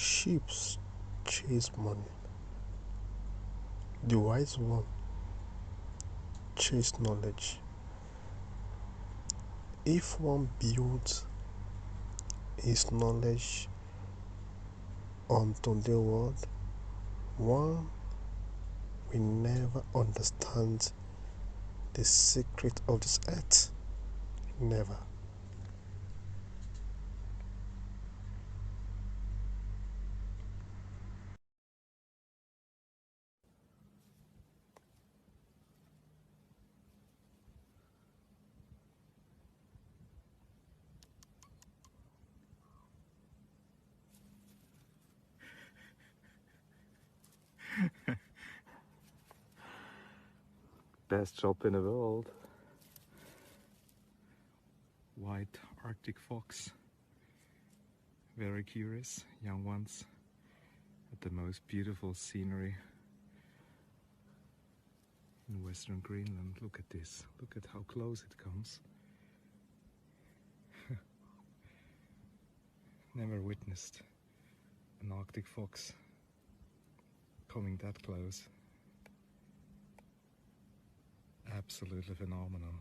Sheep chase money. The wise one chase knowledge. If one builds his knowledge onto the world, one will never understand the secret of this earth. Never. Best job in the world. White Arctic fox. Very curious, young ones at the most beautiful scenery in Western Greenland. Look at this, look at how close it comes. Never witnessed an Arctic fox coming that close. Absolutely phenomenal.